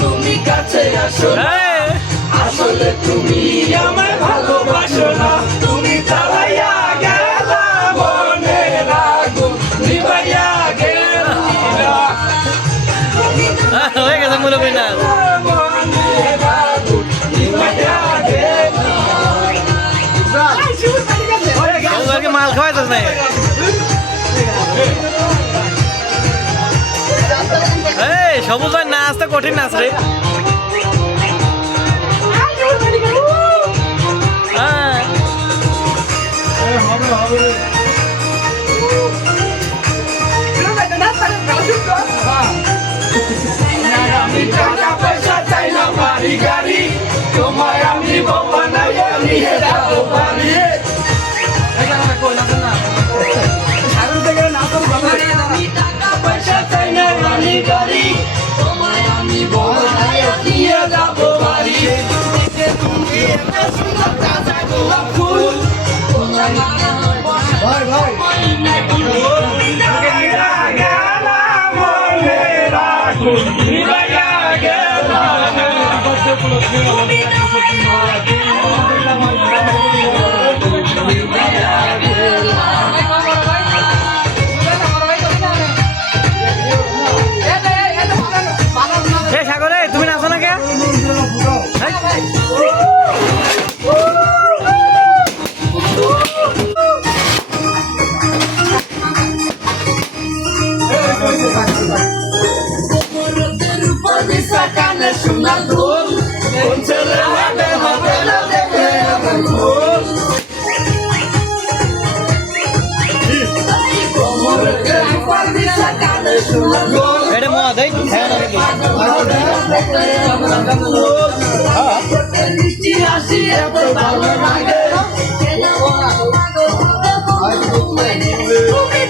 তুমি কাছে আসো আসলে তুমি আমায় ভালোবাসো না তুমি চালাইয়া গেলা মনে রাখো নিভাইয়া গেলা হয়ে গেছে মূল না মাল খাওয়াইছিস না এই সবুজ নাচ তো কঠিন নাচ রে আমি টাকা পয়সা চাই না বাড়ি গাড়ি তোমায় আমি বাবা নাই নিয়ে যাবো বাড়ি আমি টাকা পয়সা চাই না বাড়ি গাড়ি তোমায় আমি বাবা নাই নিয়ে যাবো বাড়ি তুমি এত সুন্দর তাজা গোলাপ ফুল ভাই ভাই সাগরে তুমি নাচো না কে কানে শোনা ঢোল ছেলে হাতে হাতে না দেখে আমার ঢোল কানে শোনা ঢোল এটা মা দেই হ্যাঁ হাসি এত ভালো লাগে তুমি